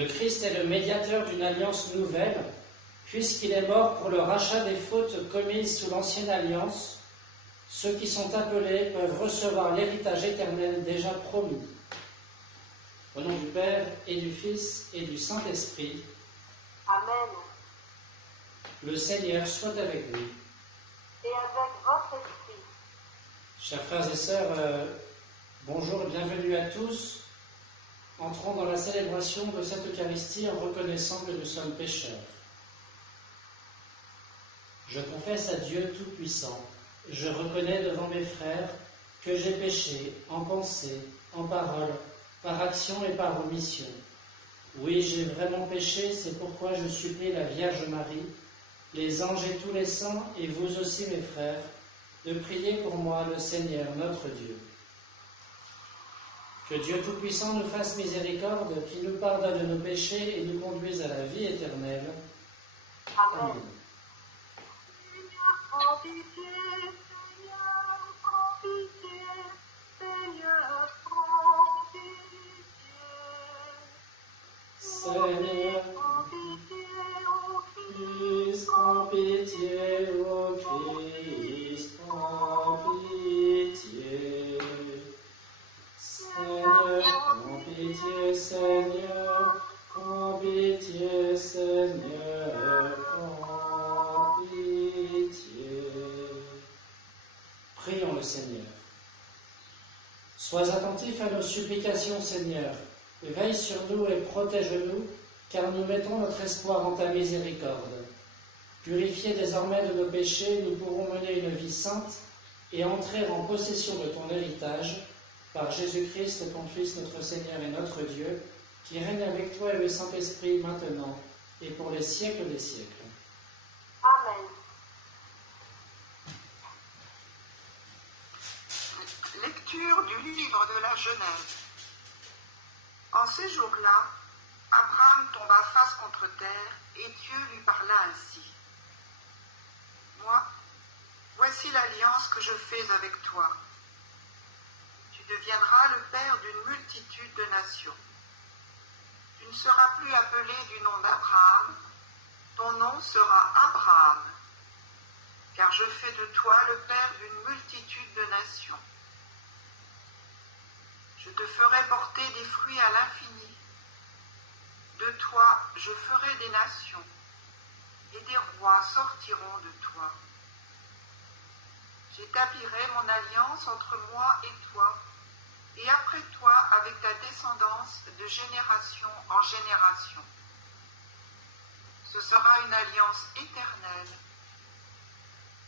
Le Christ est le médiateur d'une alliance nouvelle, puisqu'il est mort pour le rachat des fautes commises sous l'ancienne alliance. Ceux qui sont appelés peuvent recevoir l'héritage éternel déjà promis. Au nom du Père et du Fils et du Saint-Esprit. Amen. Le Seigneur soit avec vous. Et avec votre esprit. Chers frères et sœurs, bonjour et bienvenue à tous. Entrons dans la célébration de cette Eucharistie en reconnaissant que nous sommes pécheurs. Je confesse à Dieu Tout-Puissant, je reconnais devant mes frères que j'ai péché en pensée, en parole, par action et par omission. Oui, j'ai vraiment péché, c'est pourquoi je supplie la Vierge Marie, les anges et tous les saints, et vous aussi mes frères, de prier pour moi le Seigneur notre Dieu. Que Dieu Tout-Puissant nous fasse miséricorde, qu'il nous pardonne nos péchés et nous conduise à la vie éternelle. Amen. Amen. Seigneur, prends pitié. Seigneur, prends pitié. Seigneur, prends pitié. Seigneur, Prends pitié, ô Christ, prends pitié, ô Christ, prends pitié. Seigneur, prends pitié, Seigneur, prends pitié, Seigneur, prends pitié. Prions le Seigneur. Sois attentif à nos supplications, Seigneur. Veille sur nous et protège-nous, car nous mettons notre espoir en ta miséricorde. Purifiés désormais de nos péchés, nous pourrons mener une vie sainte et entrer en possession de ton héritage, par Jésus-Christ, ton Fils, notre Seigneur et notre Dieu, qui règne avec toi et le Saint-Esprit maintenant et pour les siècles des siècles. Amen. Lecture du livre de la Genèse. En ces jours-là, Abraham tomba face contre terre et Dieu lui parla ainsi. Moi, voici l'alliance que je fais avec toi. Tu deviendras le père d'une multitude de nations. Tu ne seras plus appelé du nom d'Abraham, ton nom sera Abraham, car je fais de toi le père d'une multitude de nations. Je te ferai porter des fruits à l'infini. De toi, je ferai des nations, et des rois sortiront de toi. J'établirai mon alliance entre moi et toi, et après toi avec ta descendance de génération en génération. Ce sera une alliance éternelle.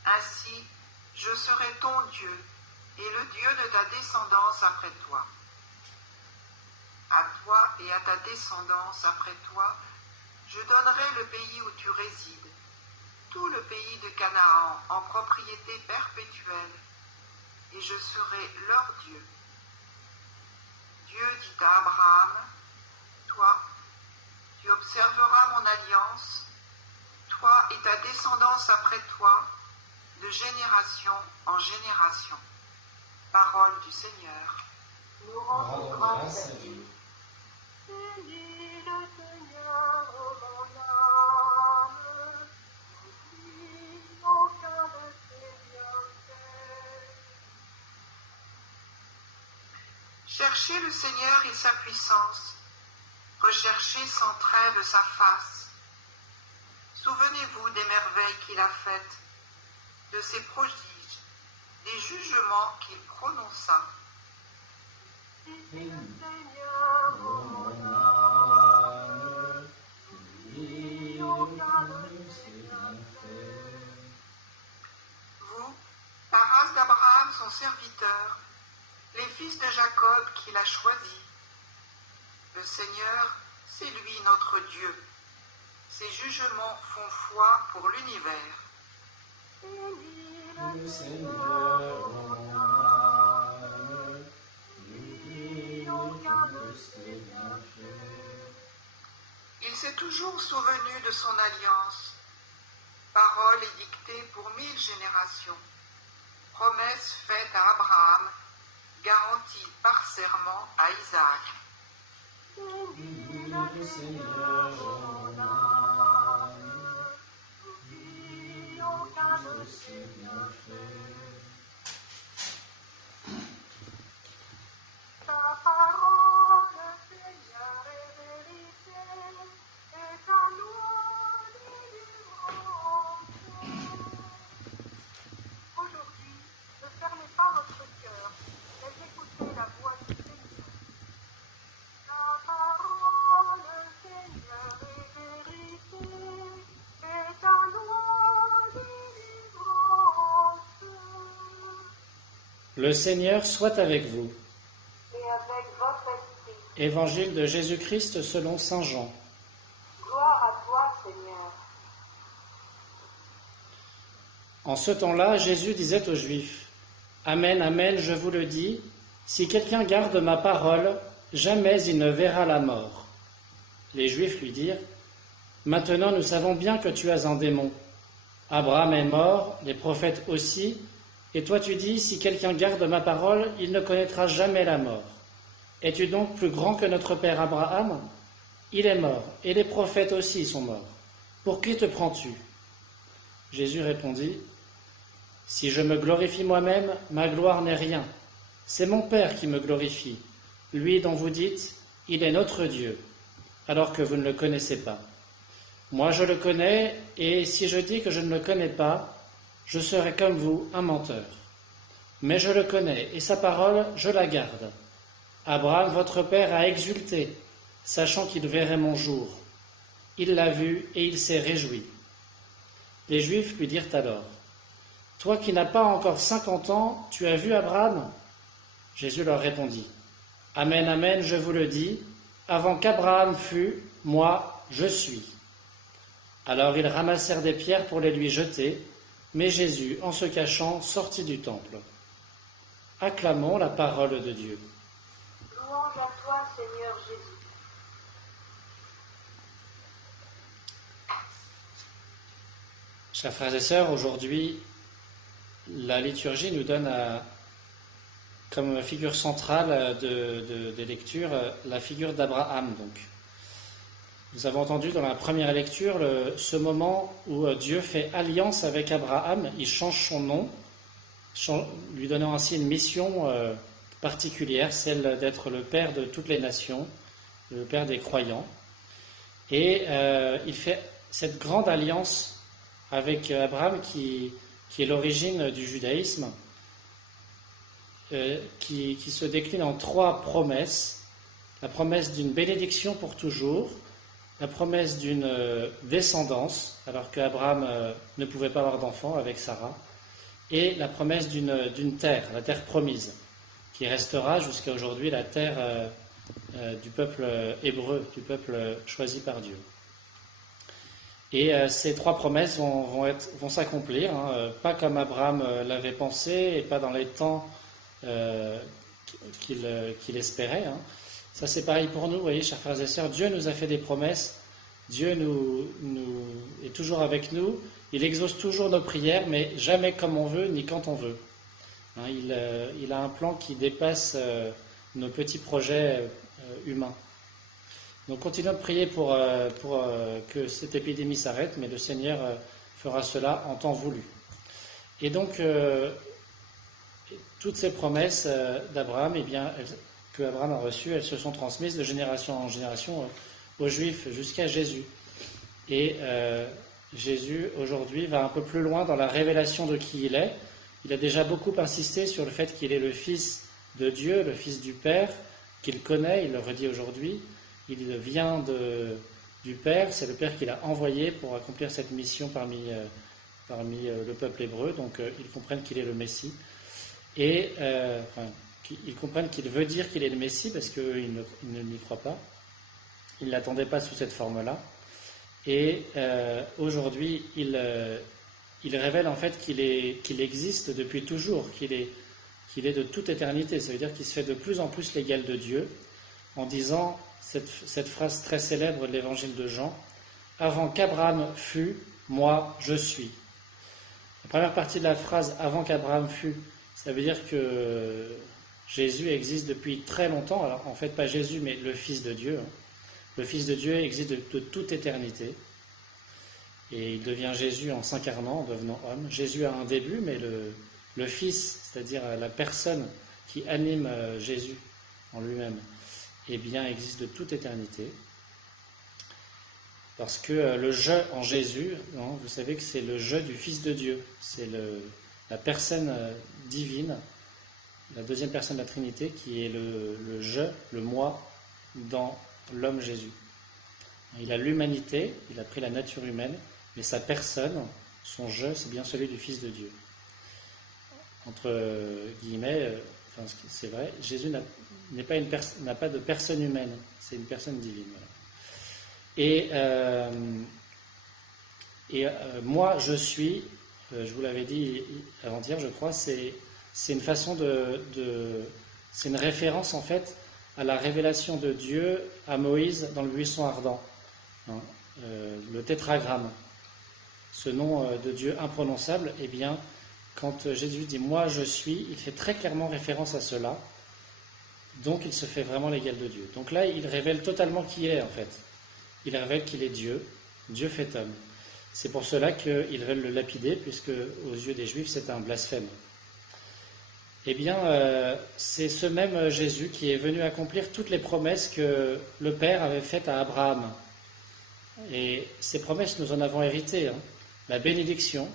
Ainsi, je serai ton Dieu, et le Dieu de ta descendance après toi. À toi et à ta descendance après toi, je donnerai le pays où tu résides, tout le pays de Canaan en propriété perpétuelle, et je serai leur Dieu. Dieu dit à Abraham, toi, tu observeras mon alliance, toi et ta descendance après toi, de génération en génération. Parole du Seigneur. Nous rendons grâce à Dieu. Bénis le Seigneur, ô mon âme, oublie aucun de ses bienfaits. Cherchez le Seigneur et sa puissance, recherchez sans trêve sa face. Souvenez-vous des merveilles qu'il a faites, de ses prodiges, des jugements qu'il prononça. Le Seigneur, ô mon âme, oublie aucun de ses bienfaits. Vous, la race d'Abraham, son serviteur, les fils de Jacob qu'il a choisis. Le Seigneur, c'est lui notre Dieu. Ses jugements font foi pour l'univers. Le Seigneur, mon âme, n'oublie aucun de ses bienfaits. Il s'est toujours souvenu de son alliance. Parole édictée pour 1000 générations. Promesse faite à Abraham, garantie par serment à Isaac. le Seigneur en âme, n'oublions qu'un le Seigneur fait. Ta parole, Seigneur, est vérité, et ta loi délivrance. Aujourd'hui, ne fermez pas votre cœur, mais écoutez la voix du Seigneur. Ta parole, Seigneur, est vérité, et ta loi délivrance. Le Seigneur soit avec vous. Et avec votre esprit. Évangile de Jésus-Christ selon saint Jean. Gloire à toi, Seigneur. En ce temps-là, Jésus disait aux Juifs, « Amen, amen, je vous le dis, si quelqu'un garde ma parole, jamais il ne verra la mort. » Les Juifs lui dirent, « Maintenant nous savons bien que tu as un démon. Abraham est mort, les prophètes aussi, et toi tu dis, si quelqu'un garde ma parole, il ne connaîtra jamais la mort. Es-tu donc plus grand que notre père Abraham? Il est mort, et les prophètes aussi sont morts. Pour qui te prends-tu? » Jésus répondit, « Si je me glorifie moi-même, ma gloire n'est rien. C'est mon Père qui me glorifie, lui dont vous dites, il est notre Dieu, alors que vous ne le connaissez pas. Moi je le connais, et si je dis que je ne le connais pas, je serai comme vous, un menteur. Mais je le connais, et sa parole, je la garde. Abraham, votre père, a exulté, sachant qu'il verrait mon jour. Il l'a vu, et il s'est réjoui. » Les Juifs lui dirent alors, « Toi qui n'as pas encore 50 ans, tu as vu Abraham ?» Jésus leur répondit, « Amen, amen, je vous le dis, avant qu'Abraham fût, moi, je suis. » Alors ils ramassèrent des pierres pour les lui jeter, mais Jésus, en se cachant, sortit du temple. Acclamons la parole de Dieu. Louange à toi, Seigneur Jésus. Chers frères et sœurs, aujourd'hui, la liturgie nous donne comme figure centrale des lectures la figure d'Abraham. Donc, nous avons entendu dans la première lecture ce moment où Dieu fait alliance avec Abraham, il change son nom, lui donnant ainsi une mission particulière, celle d'être le Père de toutes les nations, le Père des croyants. Et il fait cette grande alliance avec Abraham qui est l'origine du judaïsme, qui se décline en 3 promesses. La promesse d'une bénédiction pour toujours, la promesse d'une descendance, alors qu'Abraham ne pouvait pas avoir d'enfant avec Sarah, et la promesse d'une terre, la terre promise, qui restera jusqu'à aujourd'hui la terre du peuple hébreu, du peuple choisi par Dieu. Et ces 3 promesses vont s'accomplir, pas comme Abraham l'avait pensé et pas dans les temps qu'il espérait. Ça c'est pareil pour nous, vous voyez, chers frères et sœurs, Dieu nous a fait des promesses, Dieu est toujours avec nous, il exauce toujours nos prières, mais jamais comme on veut, ni quand on veut. Il a un plan qui dépasse nos petits projets humains. Donc continuons de prier pour que cette épidémie s'arrête, mais le Seigneur fera cela en temps voulu. Et donc, toutes ces promesses d'Abraham, que Abraham a reçues, elles se sont transmises de génération en génération aux Juifs jusqu'à Jésus. Et Jésus, aujourd'hui, va un peu plus loin dans la révélation de qui il est. Il a déjà beaucoup insisté sur le fait qu'il est le Fils de Dieu, le Fils du Père, qu'il connaît, il le redit aujourd'hui. Il vient du Père, c'est le Père qui l'a envoyé pour accomplir cette mission parmi le peuple hébreu. Donc ils comprennent qu'il est le Messie. Et ils comprennent qu'il veut dire qu'il est le Messie parce qu'ils ne n'y croient pas. Ils ne l'attendaient pas sous cette forme-là. Et aujourd'hui, il révèle en fait qu'il existe depuis toujours, qu'il est de toute éternité. Ça veut dire qu'il se fait de plus en plus l'égal de Dieu en disant cette phrase très célèbre de l'évangile de Jean, « Avant qu'Abraham fût, moi je suis ». La première partie de la phrase « Avant qu'Abraham fût », ça veut dire que Jésus existe depuis très longtemps. Alors en fait pas Jésus, mais le Fils de Dieu. Le Fils de Dieu existe de toute éternité. Et il devient Jésus en s'incarnant, en devenant homme. Jésus a un début, mais le Fils, c'est-à-dire la personne qui anime Jésus en lui-même, eh bien, existe de toute éternité. Parce que le je en Jésus, non, vous savez que c'est le je du Fils de Dieu. C'est la personne divine, la deuxième personne de la Trinité, qui est le je, le moi, dans l'homme Jésus. Il a l'humanité, il a pris la nature humaine, mais sa personne, son je, c'est bien celui du Fils de Dieu. Entre guillemets, c'est vrai, Jésus n'a pas de personne humaine, c'est une personne divine. Voilà. Et moi, je suis, je vous l'avais dit avant-hier, je crois, c'est une façon c'est une référence en fait à la révélation de Dieu à Moïse dans le buisson ardent, hein, le tétragramme, ce nom de Dieu imprononçable. Eh bien, quand Jésus dit « moi je suis », il fait très clairement référence à cela, donc il se fait vraiment l'égal de Dieu. Donc là, il révèle totalement qui il est en fait. Il révèle qu'il est Dieu, Dieu fait homme. C'est pour cela qu'ils veulent le lapider, puisque aux yeux des Juifs, c'est un blasphème. Eh bien, c'est ce même Jésus qui est venu accomplir toutes les promesses que le Père avait faites à Abraham. Et ces promesses, nous en avons hérité. Hein. La bénédiction,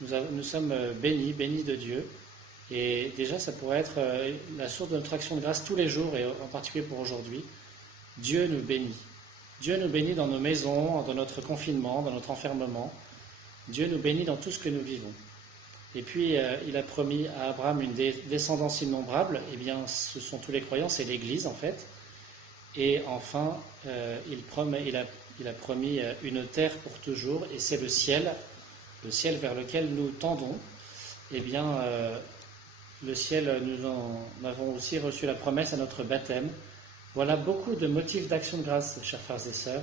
nous sommes bénis de Dieu. Et déjà, ça pourrait être la source de notre action de grâce tous les jours, et en particulier pour aujourd'hui. Dieu nous bénit. Dieu nous bénit dans nos maisons, dans notre confinement, dans notre enfermement. Dieu nous bénit dans tout ce que nous vivons. Et puis, il a promis à Abraham une descendance innombrable. Eh bien, ce sont tous les croyants, c'est l'Église en fait. Et enfin, il a promis une terre pour toujours, et c'est le ciel vers lequel nous tendons. Eh bien, le ciel, nous en avons aussi reçu la promesse à notre baptême. Voilà beaucoup de motifs d'action de grâce, chers frères et sœurs.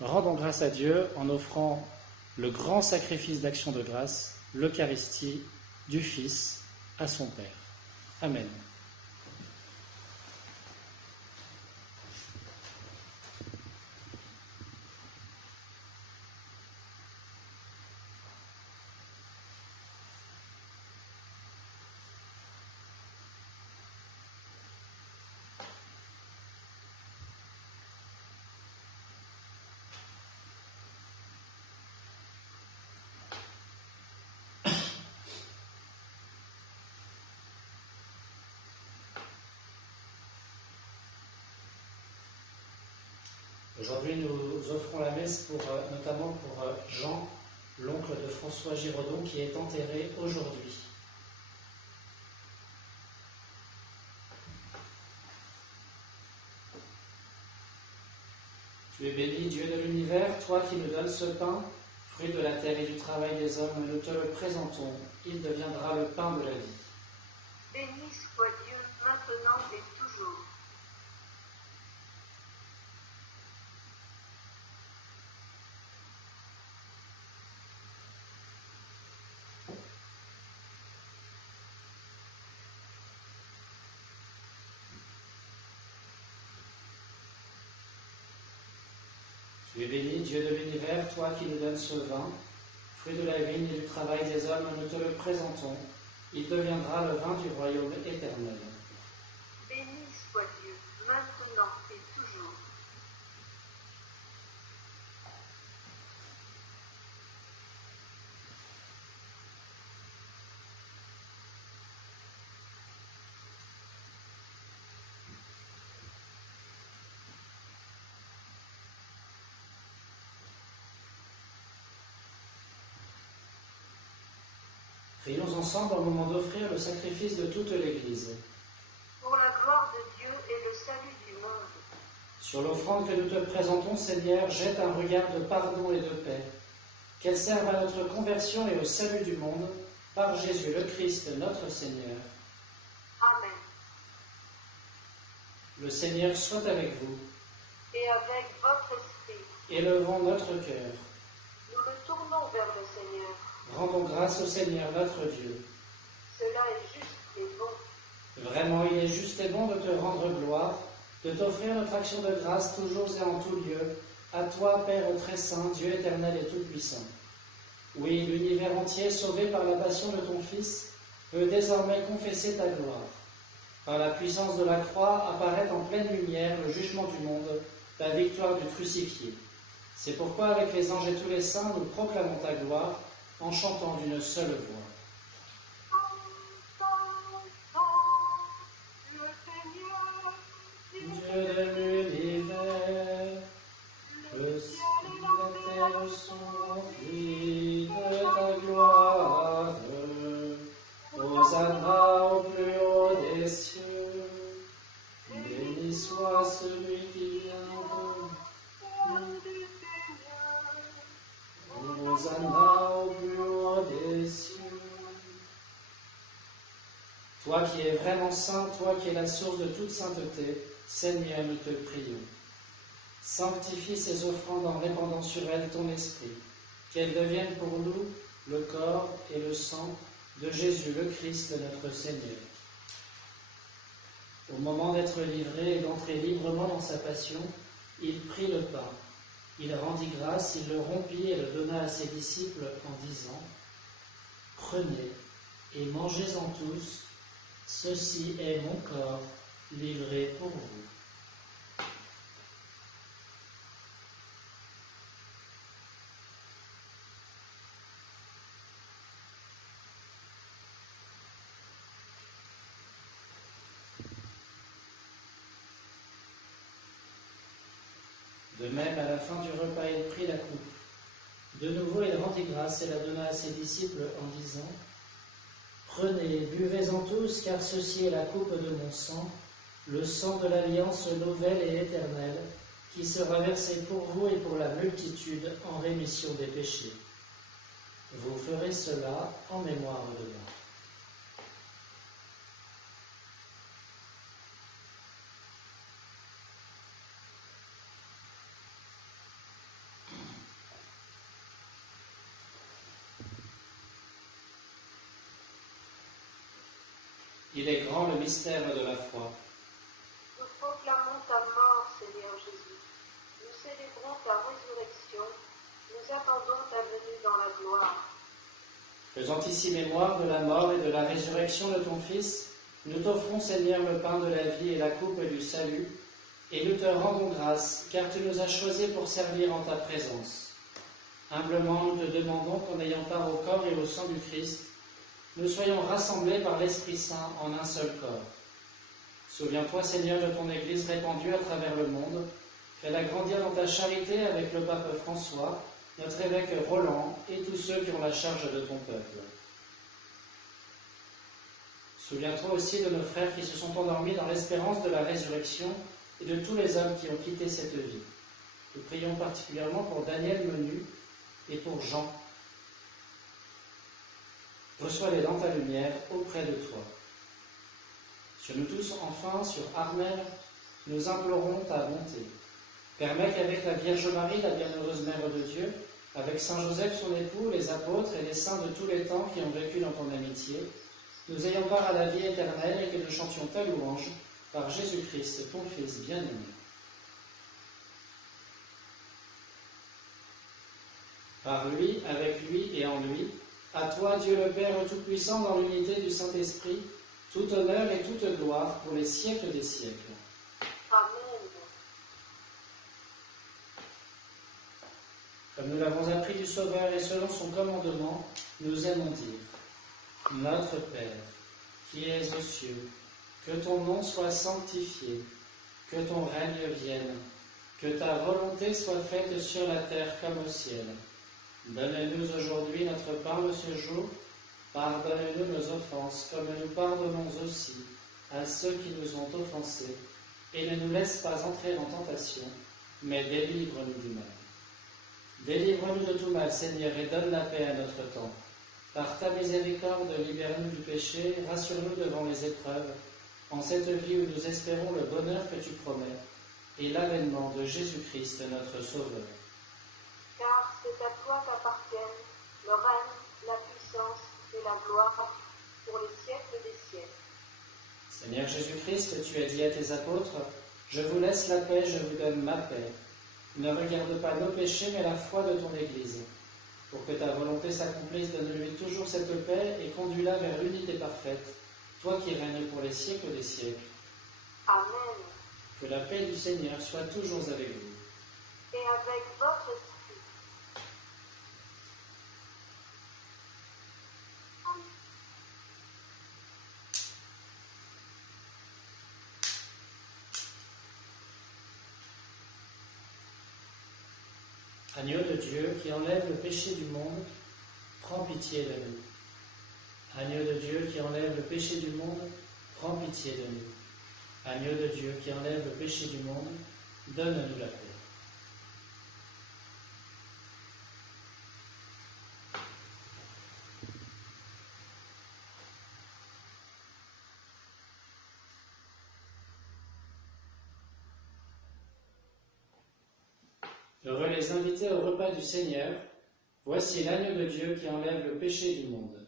Rendons grâce à Dieu en offrant le grand sacrifice d'action de grâce, l'Eucharistie du Fils à son Père. Amen. Aujourd'hui, nous offrons la messe notamment pour Jean, l'oncle de François Giraudon, qui est enterré aujourd'hui. Tu es béni, Dieu de l'univers, toi qui nous donnes ce pain, fruit de la terre et du travail des hommes, nous te le présentons. Il deviendra le pain de la vie. Béni soit Dieu maintenant et toujours. Tu es béni, Dieu de l'univers, toi qui nous donnes ce vin, fruit de la vigne et du travail des hommes, nous te le présentons. Il deviendra le vin du royaume éternel. Béni soit Dieu maintenant et toujours. Prions ensemble au moment d'offrir le sacrifice de toute l'Église. Pour la gloire de Dieu et le salut du monde. Sur l'offrande que nous te présentons, Seigneur, jette un regard de pardon et de paix. Qu'elle serve à notre conversion et au salut du monde, par Jésus le Christ, notre Seigneur. Amen. Le Seigneur soit avec vous. Et avec votre esprit. Élevons notre cœur. Nous le tournons vers le Seigneur. Rendons grâce au Seigneur notre Dieu. Cela est juste et bon. Vraiment, il est juste et bon de te rendre gloire, de t'offrir notre action de grâce toujours et en tout lieu, à toi, Père très saint, Dieu éternel et tout-puissant. Oui, l'univers entier, sauvé par la passion de ton Fils, peut désormais confesser ta gloire. Par la puissance de la croix apparaît en pleine lumière le jugement du monde, la victoire du crucifié. C'est pourquoi, avec les anges et tous les saints, nous proclamons ta gloire en chantant d'une seule voix. Dieu de l'univers, le ciel et la terre sont remplis de ta gloire. Hosanna au plus haut des cieux. Béni soit celui qui vient au nom du Seigneur. Hosanna au plus haut des cieux. Toi qui es vraiment saint, toi qui es la source de toute sainteté, Seigneur, nous te prions. Sanctifie ces offrandes en répandant sur elles ton esprit, qu'elles deviennent pour nous le corps et le sang de Jésus le Christ, notre Seigneur. Au moment d'être livré et d'entrer librement dans sa passion, il prit le pain, il rendit grâce, il le rompit et le donna à ses disciples en disant : « Prenez et mangez-en tous, ceci est mon corps livré pour vous. » De même, à la fin du repas, il prit la coupe. De nouveau, il rendit grâce et la donna à ses disciples en disant : « Prenez, buvez-en tous, car ceci est la coupe de mon sang, le sang de l'alliance nouvelle et éternelle, qui sera versé pour vous et pour la multitude en rémission des péchés. Vous ferez cela en mémoire de moi. » Il est grand le mystère de la foi. Nous proclamons ta mort, Seigneur Jésus. Nous célébrons ta résurrection. Nous attendons ta venue dans la gloire. Faisant ici mémoire de la mort et de la résurrection de ton Fils, nous t'offrons, Seigneur, le pain de la vie et la coupe du salut, et nous te rendons grâce, car tu nous as choisis pour servir en ta présence. Humblement, nous te demandons qu'en ayant part au corps et au sang du Christ, nous soyons rassemblés par l'Esprit Saint en un seul corps. Souviens-toi, Seigneur, de ton Église répandue à travers le monde. Fais-la grandir dans ta charité avec le pape François, notre évêque Roland et tous ceux qui ont la charge de ton peuple. Souviens-toi aussi de nos frères qui se sont endormis dans l'espérance de la résurrection et de tous les hommes qui ont quitté cette vie. Nous prions particulièrement pour Daniel Menu et pour Jean. Reçois-les dans ta lumière auprès de toi. Sur nous tous, enfin, sur Armel, nous implorons ta bonté. Permets qu'avec la Vierge Marie, la bienheureuse Mère de Dieu, avec Saint Joseph son époux, les apôtres et les saints de tous les temps qui ont vécu dans ton amitié, nous ayons part à la vie éternelle et que nous chantions ta louange par Jésus-Christ, ton Fils bien-aimé. Par lui, avec lui et en lui, à toi, Dieu le Père Tout-Puissant, dans l'unité du Saint-Esprit, tout honneur et toute gloire pour les siècles des siècles. Amen. Comme nous l'avons appris du Sauveur et selon son commandement, nous aimons dire : Notre Père, qui es aux cieux, que ton nom soit sanctifié, que ton règne vienne, que ta volonté soit faite sur la terre comme au ciel. Donne-nous aujourd'hui notre pain de ce jour. Pardonne-nous nos offenses, comme nous pardonnons aussi à ceux qui nous ont offensés. Et ne nous laisse pas entrer en tentation, mais délivre-nous du mal. Délivre-nous de tout mal, Seigneur, et donne la paix à notre temps. Par ta miséricorde, libère-nous du péché, rassure-nous devant les épreuves, en cette vie où nous espérons le bonheur que tu promets, et l'avènement de Jésus-Christ, notre Sauveur. Car c'est à toi qu'appartiennent le règne, la puissance et la gloire pour les siècles des siècles. Seigneur Jésus-Christ, tu as dit à tes apôtres : Je vous laisse la paix, je vous donne ma paix. Ne regarde pas nos péchés, mais la foi de ton Église. Pour que ta volonté s'accomplisse, donne-lui toujours cette paix et conduis-la vers l'unité parfaite, toi qui règnes pour les siècles des siècles. Amen. Que la paix du Seigneur soit toujours avec vous. Et avec votre esprit. Agneau de Dieu qui enlève le péché du monde, prends pitié de nous. Agneau de Dieu qui enlève le péché du monde, prends pitié de nous. Agneau de Dieu qui enlève le péché du monde, donne-nous la paix. Heureux les invités au repas du Seigneur, voici l'agneau de Dieu qui enlève le péché du monde.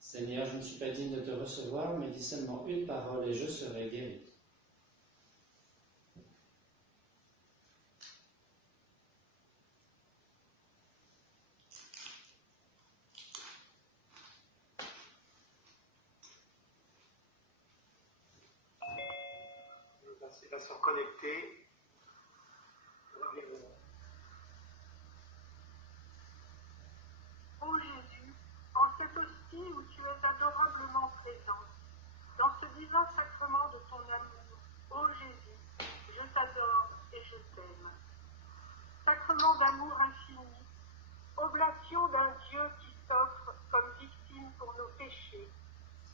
Seigneur, je ne suis pas digne de te recevoir, mais dis seulement une parole et je serai guéri. Ils sont connectés. Ô Jésus, en cette hostie où tu es adorablement présent, dans ce divin sacrement de ton amour, ô Jésus, je t'adore et je t'aime. Sacrement d'amour infini, oblation d'un Dieu qui s'offre comme victime pour nos péchés,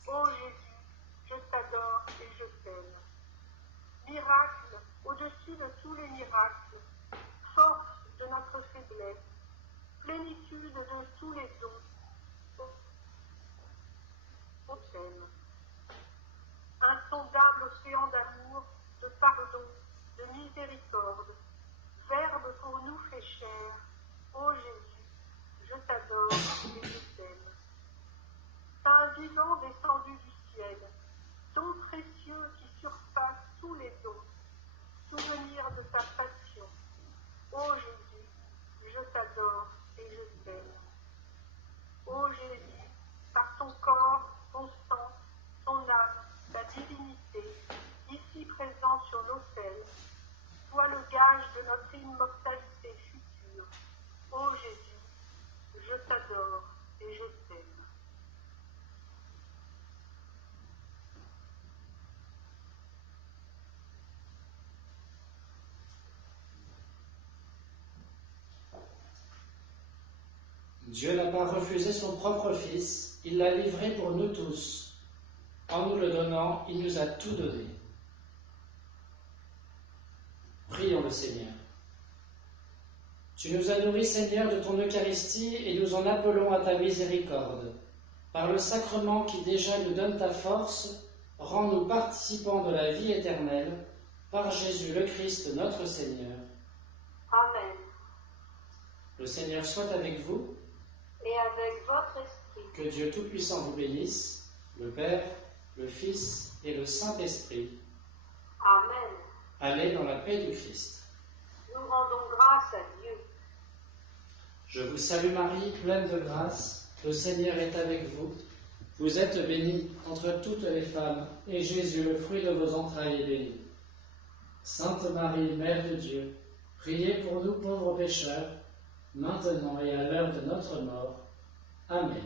ô Jésus, je t'adore et je t'aime. Miracle au-dessus de tous les miracles, force de notre faiblesse, plénitude de tous les dons, on t'aime. Insondable océan d'amour, de pardon, de miséricorde, Verbe pour nous fait chair, ô Jésus, je t'adore et je t'aime. Saint vivant descendu du ciel, don précieux qui surpasse tous les dons, souvenir de ta passion, ô Jésus, je t'adore et je t'aime. Ô Jésus, par ton corps, ton sang, ton âme, ta divinité, ici présent sur l'autel, sois le gage de notre immortalité future. Ô Jésus, je t'adore et je t'aime. Dieu n'a pas refusé son propre Fils, il l'a livré pour nous tous. En nous le donnant, il nous a tout donné. Prions le Seigneur. Tu nous as nourris, Seigneur, de ton Eucharistie et nous en appelons à ta miséricorde. Par le sacrement qui déjà nous donne ta force, rends-nous participants de la vie éternelle, par Jésus le Christ notre Seigneur. Amen. Le Seigneur soit avec vous. Et avec votre esprit. Que Dieu Tout-Puissant vous bénisse, le Père, le Fils et le Saint-Esprit. Amen. Allez dans la paix du Christ. Nous rendons grâce à Dieu. Je vous salue Marie, pleine de grâce, le Seigneur est avec vous. Vous êtes bénie entre toutes les femmes, et Jésus, le fruit de vos entrailles, est béni. Sainte Marie, Mère de Dieu, priez pour nous pauvres pécheurs, maintenant et à l'heure de notre mort. Amen.